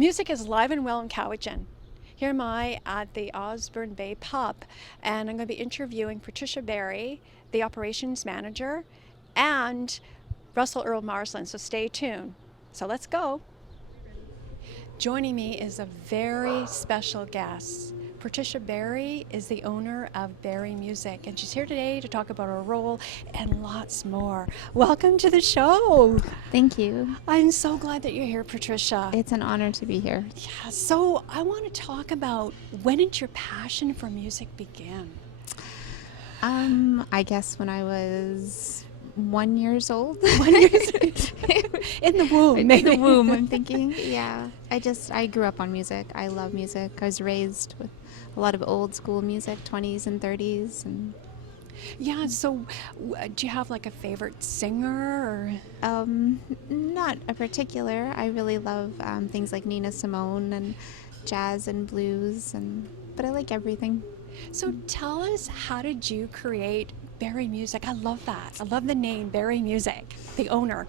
Music is live and well in Cowichan. Here am I at the Osborne Bay Pub, and I'm going to be interviewing Patricia Berry, the operations manager, and Russell Earl Marsland, so stay tuned. So let's go. Joining me is a very special guest. Patricia Berry is the owner of Berry Music, and she's here today to talk about her role and lots more. Welcome to the show. Thank you. I'm so glad that you're here, Patricia. It's an honor to be here. Yeah, so I want to talk about, when did your passion for music begin? I guess when I was 1 year old. 1 year in the womb. In the womb, I'm thinking. Yeah. I grew up on music. I love music. I was raised with a lot of old school music, 20s and 30s. And yeah, so do you have like a favorite singer? Or? Not a particular. I really love things like Nina Simone and jazz and blues, but I like everything. So tell us, how did you create Berry Music? I love that. I love the name Berry Music, the owner.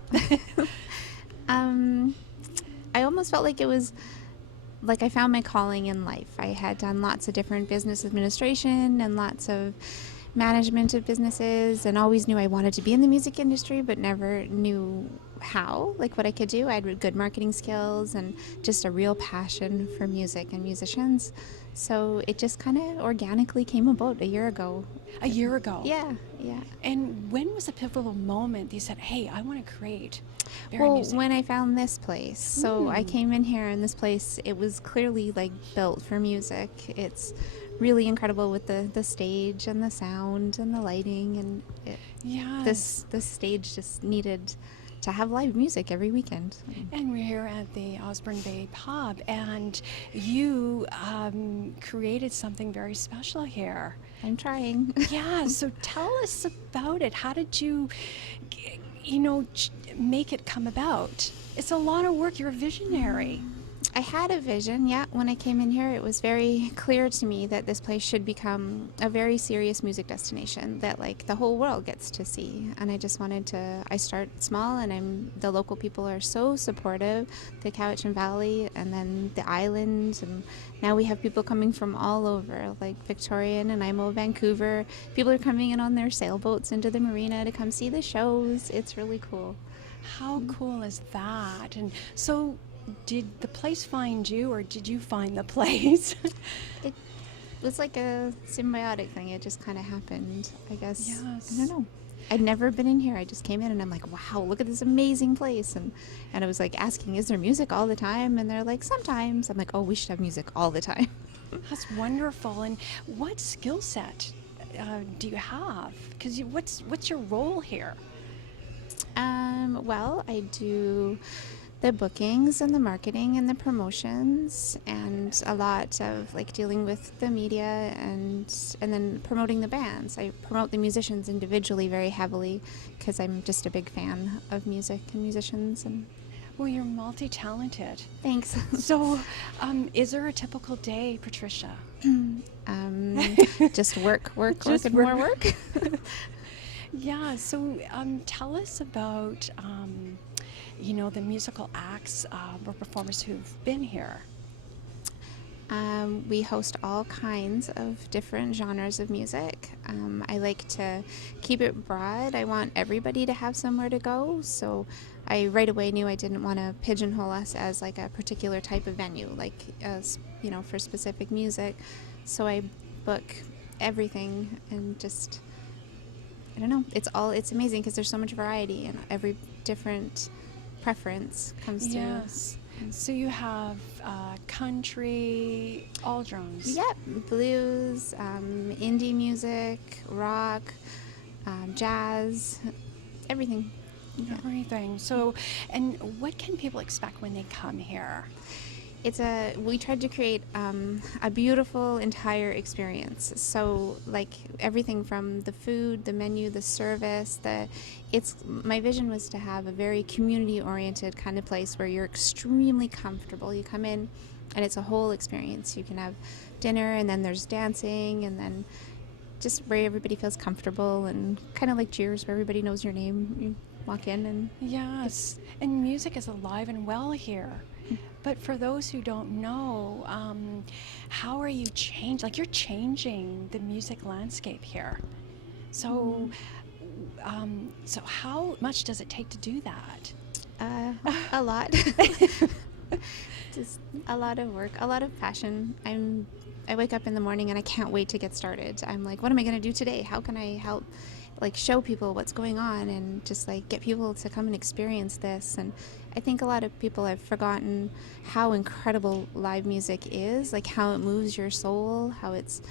I almost felt like it was like I found my calling in life. I had done lots of different business administration and lots of management of businesses, and always knew I wanted to be in the music industry, but never knew how, like what I could do. I had good marketing skills and just a real passion for music and musicians. So it just kind of organically came about a year ago. A year ago? Yeah. And when was the pivotal moment that you said, hey, I want to create Berry Music? When I found this place. So I came in here, and this place, it was clearly like built for music. It's really incredible with the stage and the sound and the lighting, and this stage just needed to have live music every weekend. And we're here at the Osborne Bay Pub, and you created something very special here. I'm trying. Yeah, so tell us about it. How did you, make it come about? It's a lot of work. You're a visionary. I had a vision, yeah. When I came in here, it was very clear to me that this place should become a very serious music destination that like the whole world gets to see. And I just wanted to, I start small, and the local people are so supportive, the Cowichan Valley and then the island, and now we have people coming from all over, like Victoria and Nanaimo, Vancouver. People are coming in on their sailboats into the marina to come see the shows. It's really cool. How cool is that? And so, did the place find you, or did you find the place? It was like a symbiotic thing. It just kind of happened, I guess. Yes. I don't know. I'd never been in here. I just came in, and I'm like, wow, look at this amazing place. And I was like asking, is there music all the time? And they're like, sometimes. I'm like, oh, we should have music all the time. That's wonderful. And what skill set do you have? Because what's your role here? Well, I do the bookings and the marketing and the promotions, and a lot of like dealing with the media and then promoting the bands. I promote the musicians individually very heavily because I'm just a big fan of music and musicians. And well, you're multi-talented. Thanks. So, is there a typical day, Patricia? Just work, Just and more work. Yeah, so tell us about the musical acts or performers who've been here. We host all kinds of different genres of music. I like to keep it broad. I want everybody to have somewhere to go, so I right away knew I didn't want to pigeonhole us as like a particular type of venue, like for specific music. So I book everything, and just, I don't know, it's amazing because there's so much variety, and every different preference comes through. Yes. So you have country, all genres. Yep, blues, indie music, rock, jazz, everything. Yeah. Everything. So, and what can people expect when they come here? We tried to create a beautiful entire experience. So like everything from the food, the menu, the service, my vision was to have a very community-oriented kind of place where you're extremely comfortable. You come in and it's a whole experience. You can have dinner, and then there's dancing, and then just where everybody feels comfortable, and kind of like Cheers, where everybody knows your name. You walk in and... Yes, and music is alive and well here. But for those who don't know, how are you like you're changing the music landscape here. So, so how much does it take to do that? A lot. Just a lot of work, a lot of passion. I wake up in the morning and I can't wait to get started. I'm like, what am I going to do today? How can I help, like, show people what's going on and just like get people to come and experience this? And I think a lot of people have forgotten how incredible live music is, like how it moves your soul, how it's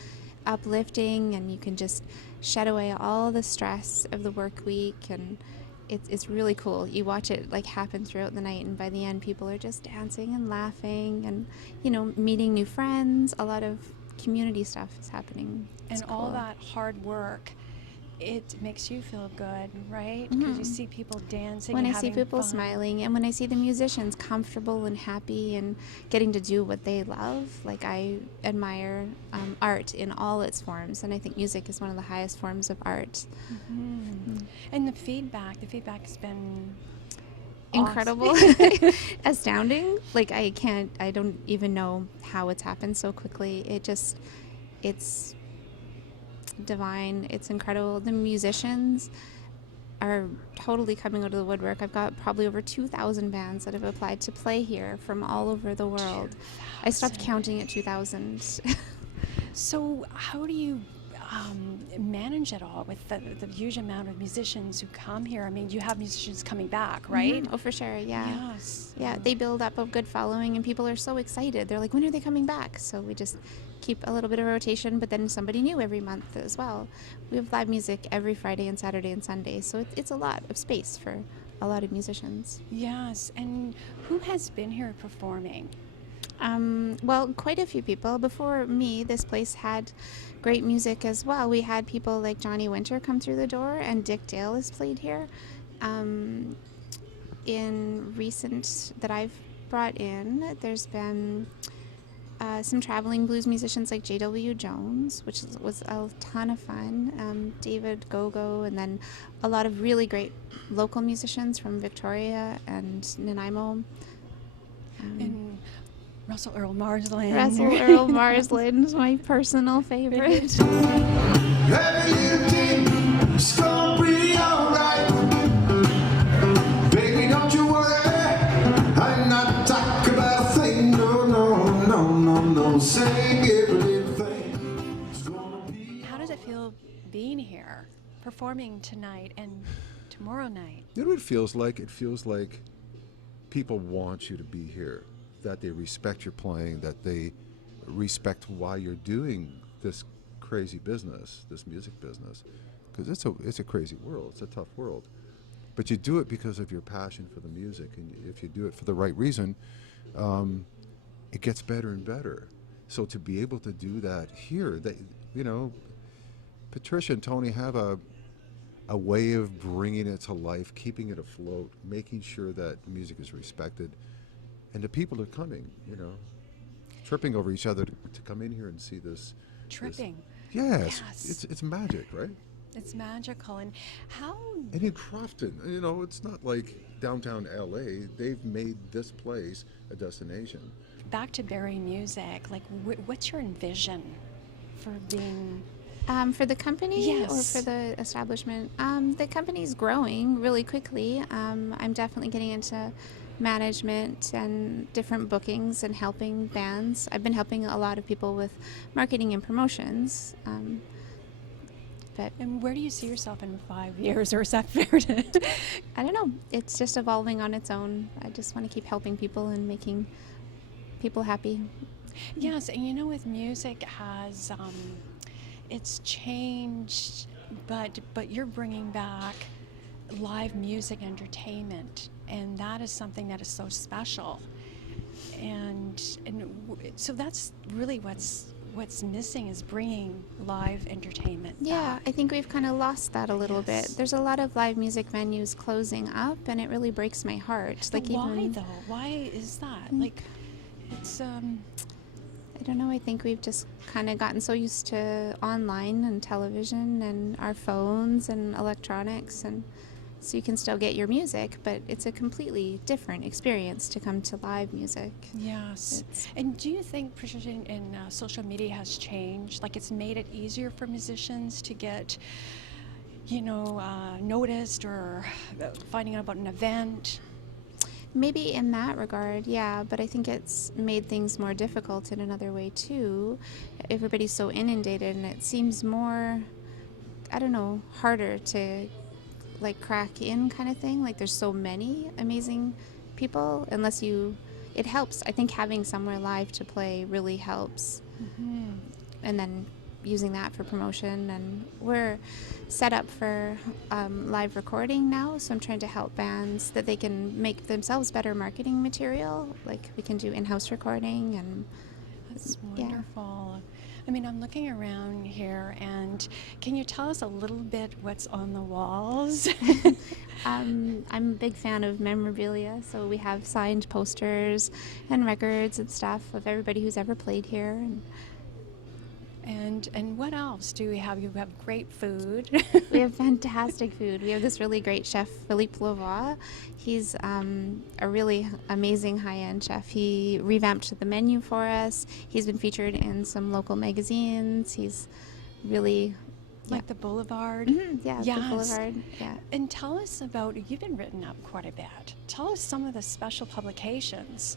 uplifting, and you can just shed away all the stress of the work week, and it's really cool. You watch it like happen throughout the night, and by the end people are just dancing and laughing and, you know, meeting new friends. A lot of community stuff is happening. It's And all cool. that hard work, it makes you feel good, right? Because you see people dancing When and I see having people fun. smiling, and when I see the musicians comfortable and happy and getting to do what they love, like, I admire art in all its forms, and I think music is one of the highest forms of art. And the feedback has been Incredible. Astounding. Like, I don't even know how it's happened so quickly. It's divine. It's incredible. The musicians are totally coming out of the woodwork. I've got probably over 2,000 bands that have applied to play here from all over the world. I stopped 2,000. counting at 2,000. So how do you manage it all with the huge amount of musicians who come here? I mean, you have musicians coming back, right? Oh, for sure. Yeah. Yes. Yeah, they build up a good following, and people are so excited. They're like, when are they coming back? So we just keep a little bit of rotation, but then somebody new every month as well. We have live music every Friday and Saturday and Sunday, so it's a lot of space for a lot of musicians. Yes. And who has been here performing? Well, quite a few people. Before me, this place had great music as well. We had people like Johnny Winter come through the door, and Dick Dale has played here. In recent that I've brought in, there's been some traveling blues musicians like J.W. Jones, which was a ton of fun, David Gogo, and then a lot of really great local musicians from Victoria and Nanaimo. And Russell Earl Marsland. Russell Earl Marsland, my personal favorite. Every little thing is gonna be alright. Baby, don't you worry. I'm not talking about a thing. No, no, no, no, no. Sing every little thing. It's gonna be. How does it feel being here, performing tonight and tomorrow night? You know what it feels like? It feels like people want you to be here, that they respect your playing, that they respect why you're doing this crazy business, this music business, because it's a crazy world. It's a tough world, but you do it because of your passion for the music, and if you do it for the right reason, it gets better and better. So to be able to do that here, that, you know, Patricia and Tony have a way of bringing it to life, keeping it afloat, making sure that music is respected. And the people are coming, you know, tripping over each other to come in here and see this. Tripping. Yes, Yes. it's magic, right? It's magical. And how? And in Crofton, you know, it's not like downtown LA. They've made this place a destination. Back to Berry music. Like, what's your vision for being? For the company or Yes. for the establishment? The company's growing really quickly. I'm definitely getting into management and different bookings and helping bands. I've been helping a lot of people with marketing and promotions. But And where do you see yourself in 5 years, or is that fair to? I don't know. It's just evolving on its own. I just want to keep helping people and making people happy. Yes, and you know, with music has, it's changed, but you're bringing back live music entertainment, and that is something that is so special. So that's really what's missing, is bringing live entertainment Yeah, back. I think we've kind of lost that a little Yes. bit. There's a lot of live music venues closing up, and it really breaks my heart. But why though? Why is that? Like, it's I don't know. I think we've just kind of gotten so used to online and television and our phones and electronics, and So you can still get your music, but it's a completely different experience to come to live music. Yes. It's- And do you think, Patricia, in social media has changed? Like it's made it easier for musicians to get, noticed or finding out about an event? Maybe in that regard, yeah, but I think it's made things more difficult in another way too. Everybody's so inundated, and it seems more, I don't know, harder to like crack in kind of thing. Like there's so many amazing people, unless you, it helps. I think having somewhere live to play really helps. Mm-hmm. And then using that for promotion, and we're set up for live recording now, so I'm trying to help bands that they can make themselves better marketing material. Like we can do in-house recording, and That's yeah. wonderful. I mean, I'm looking around here, and can you tell us a little bit what's on the walls? I'm a big fan of memorabilia, so we have signed posters and records and stuff of everybody who's ever played here. And what else do we have? You have great food. We have fantastic food. We have this really great chef, Philippe Lavoie. He's a really amazing high-end chef. He revamped the menu for us. He's been featured in some local magazines. He's really... Like the Boulevard. yeah, Yes. the Boulevard. Yeah. And tell us about, you've been written up quite a bit. Tell us some of the special publications.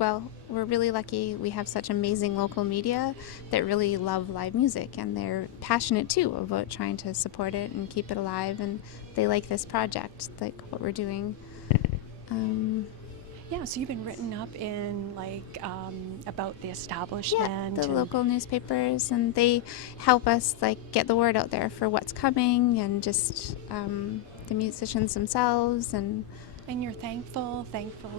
Well, we're really lucky. We have such amazing local media that really love live music, and they're passionate too about trying to support it and keep it alive, and they like this project, like what we're doing. Yeah, so you've been written up in about the establishment. Yeah, the and local newspapers, and they help us like get the word out there for what's coming, and just the musicians themselves. And you're thankful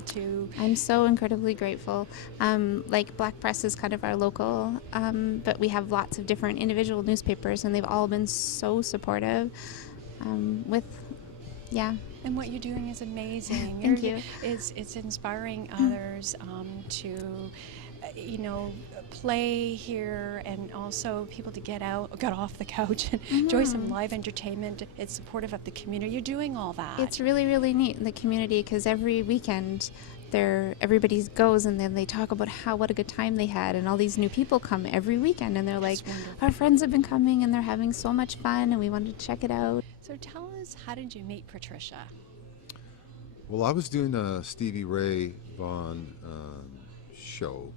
to. I'm so incredibly grateful. Like Black Press is kind of our local, but we have lots of different individual newspapers, and they've all been so supportive. And what you're doing is amazing. Thank you. It's inspiring others to, play here, and also people to get off the couch and enjoy some live entertainment. It's supportive of the community. You're doing all that. It's really, really neat in the community, because every weekend everybody goes, and then they talk about what a good time they had, and all these new people come every weekend, and they're like, our friends have been coming and they're having so much fun, and we wanted to check it out. So tell us, how did you meet Patricia? Well, I was doing a Stevie Ray Vaughan show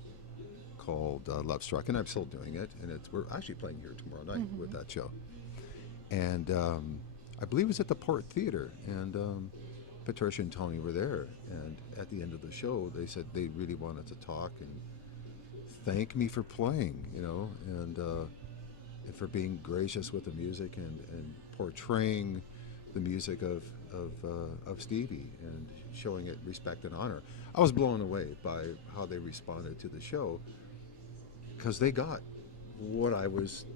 called Love Struck, and I'm still doing it, and we're actually playing here tomorrow night with that show. And I believe it was at the Port Theatre, and Patricia and Tony were there, and at the end of the show they said they really wanted to talk and thank me for playing, and for being gracious with the music and portraying the music of Stevie and showing it respect and honor. I was blown away by how they responded to the show, because they got what I was,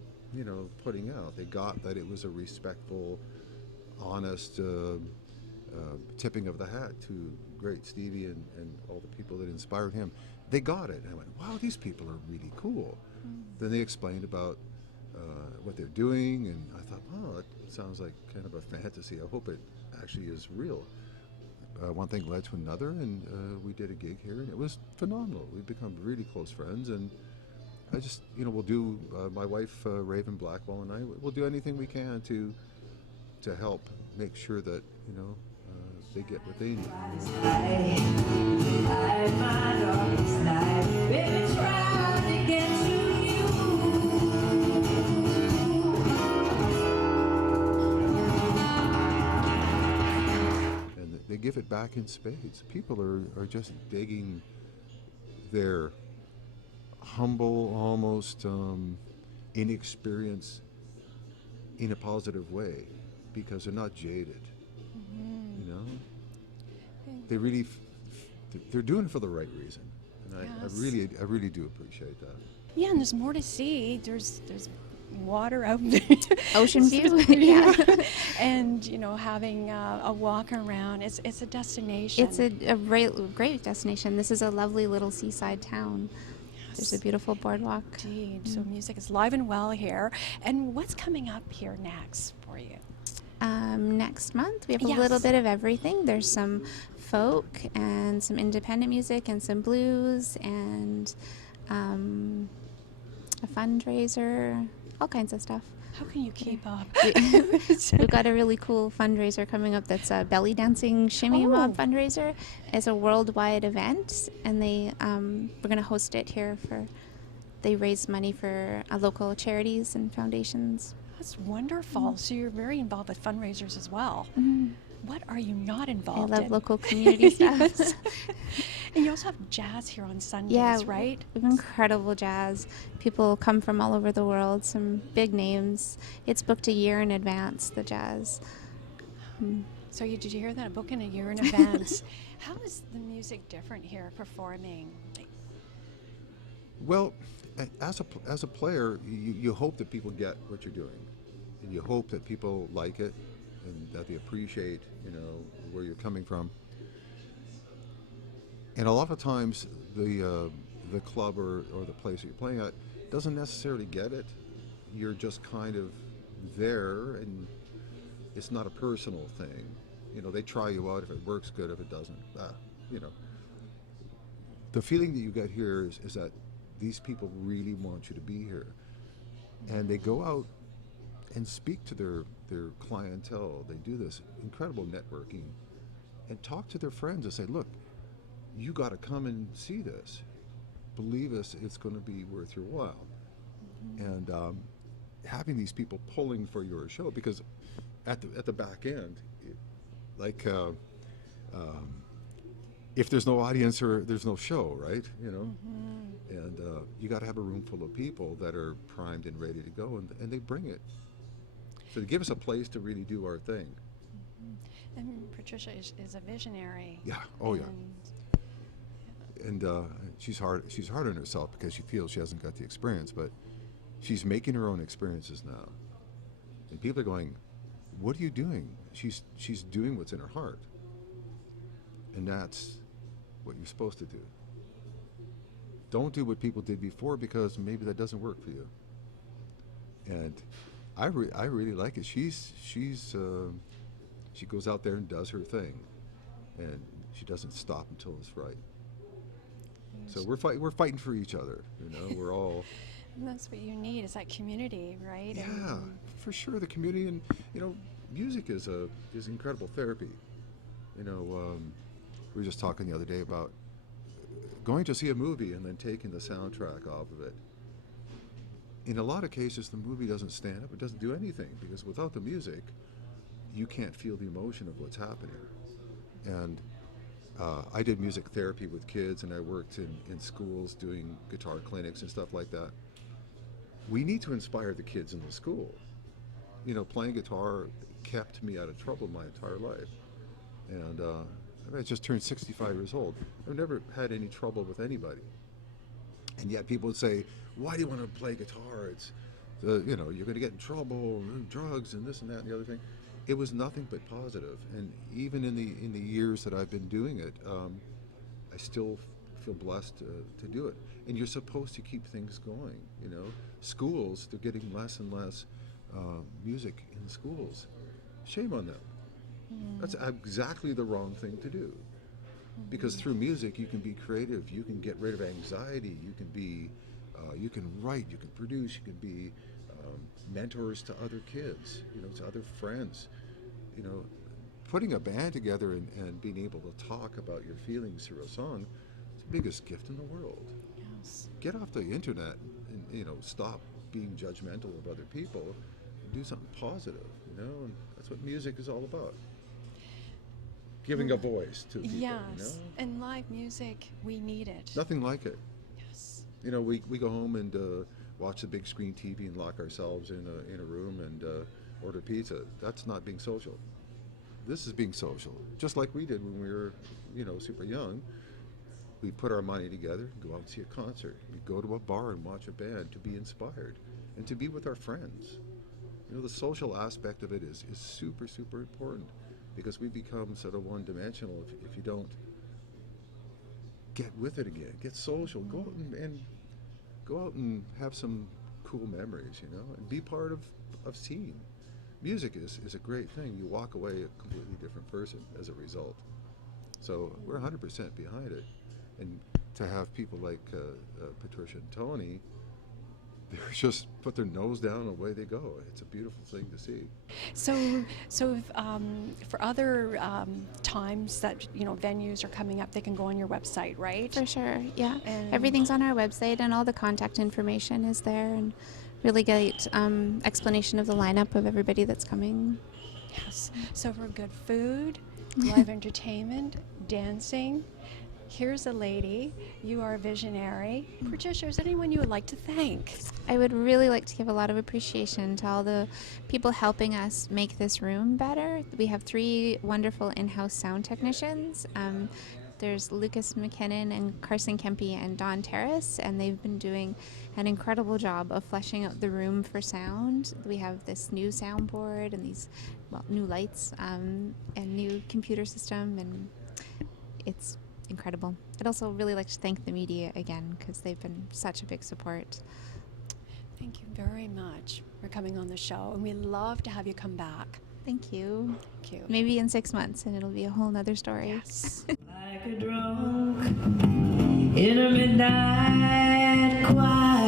putting out. They got that it was a respectful, honest tipping of the hat to great Stevie and all the people that inspired him. They got it. And I went, wow, these people are really cool. Then they explained about what they're doing, and I thought, oh, it sounds like kind of a fantasy. I hope it actually is real. One thing led to another, and we did a gig here, and it was phenomenal. We've become really close friends, and I just, we'll do, my wife, Raven Blackwell, and I, we'll do anything we can to help make sure that, they get what they need. And they give it back in spades. People are just digging their humble, almost inexperience in a positive way, because they're not jaded. They really they're doing it for the right reason, and Yes. I really do appreciate that. Yeah, and there's more to see. There's water out there. Ocean view. Yeah. And having a walk around. It's a destination. It's a great destination. This is a lovely little seaside town. There's a beautiful boardwalk. Indeed. So music is live and well here. And what's coming up here next for you? Next month, we have a Yes. little bit of everything. There's some folk and some independent music and some blues and a fundraiser, all kinds of stuff. How can you keep up? We've got a really cool fundraiser coming up that's a belly dancing shimmy mob Oh. fundraiser. It's a worldwide event, and we're going to host it here they raise money for local charities and foundations. That's wonderful. So you're very involved with fundraisers as well. What are you not I involved love in? local community stuff. And you also have jazz here on Sundays, Yeah, right? we have incredible jazz. People come from all over the world, some big names. It's booked a year in advance, the jazz. So did you hear that? A book in a year in advance. How is the music different here performing? Well, as a player, you hope that people get what you're doing, and you hope that people like it, and that they appreciate, where you're coming from. And a lot of times, the club or the place that you're playing at doesn't necessarily get it. You're just kind of there, and it's not a personal thing. They try you out. If it works, good. If it doesn't, The feeling that you get here is that these people really want you to be here, and they go out and speak to their clientele. They do this incredible networking and talk to their friends and say, look, you got to come and see this. Believe us, it's going to be worth your while. And having these people pulling for your show, because at the back end, if there's no audience, or there's no show, right? And you got to have a room full of people that are primed and ready to go, and they bring it. So they give us a place to really do our thing. And Patricia is a visionary. Yeah. Oh, yeah. And And she's hard on herself because she feels she hasn't got the experience, but she's making her own experiences now. And people are going, what are you doing? She's doing what's in her heart. And that's what you're supposed to do. Don't do what people did before, because maybe that doesn't work for you. And I really like it. She goes out there and does her thing, and she doesn't stop until it's right. So we're fighting for each other. We're all. And that's what you need, is that community, right? Yeah, for sure. The community, and music is incredible therapy. We were just talking the other day about going to see a movie and then taking the soundtrack off of it. In a lot of cases, the movie doesn't stand up. It doesn't do anything, because without the music, you can't feel the emotion of what's happening. And I did music therapy with kids, and I worked in schools doing guitar clinics and stuff like that. We need to inspire the kids in the school. Playing guitar kept me out of trouble my entire life. And I just turned 65 years old. I've never had any trouble with anybody. And yet people would say, why do you want to play guitar? It's, you're going to get in trouble, and drugs, and this and that and the other thing. It was nothing but positive. And even in the years that I've been doing it, I still feel blessed to do it. And you're supposed to keep things going. Schools, they're getting less and less music in schools. Shame on them. That's exactly the wrong thing to do. Because through music, you can be creative. You can get rid of anxiety. You can be, you can write. You can produce. You can be mentors to other kids. To other friends. Putting a band together and being able to talk about your feelings through a song is the biggest gift in the world. Yes. Get off the internet and stop being judgmental of other people and do something positive. And that's what music is all about. Giving a voice to people. Yes. And live music, we need it. Nothing like it. Yes. We go home and watch the big screen TV and lock ourselves in a room and order pizza. That's not being social. This is being social, just like we did when we were, super young. We'd put our money together, go out and see a concert. We'd go to a bar and watch a band to be inspired and to be with our friends. The social aspect of it is super, super important, because we become sort of one-dimensional if you don't get with it again. Get social. Go out and have some cool memories, and be part of scene. music is a great thing. You walk away a completely different person as a result. So we're 100% behind it. And to have people like Patricia and Tony, they just put their nose down and away they go. It's a beautiful thing to see. So for other times that venues are coming up, they can go on your website, right? For sure, yeah. And Everything's on our website, and all the contact information is there, and really great explanation of the lineup of everybody that's coming. Yes. So for good food, live entertainment, dancing. Here's a lady. You are a visionary. Patricia, is there anyone you would like to thank? I would really like to give a lot of appreciation to all the people helping us make this room better. We have 3 wonderful in-house sound technicians. There's Lucas McKinnon and Carson Kempe and Don Terrace, and they've been doing an incredible job of fleshing out the room for sound. We have this new soundboard and these new lights and new computer system, and it's incredible. I'd also really like to thank the media again, because they've been such a big support. Thank you very much for coming on the show, and we'd love to have you come back. Thank you. Thank you. Maybe in 6 months, and it'll be a whole nother story. Yes. Like a drunk in a midnight choir.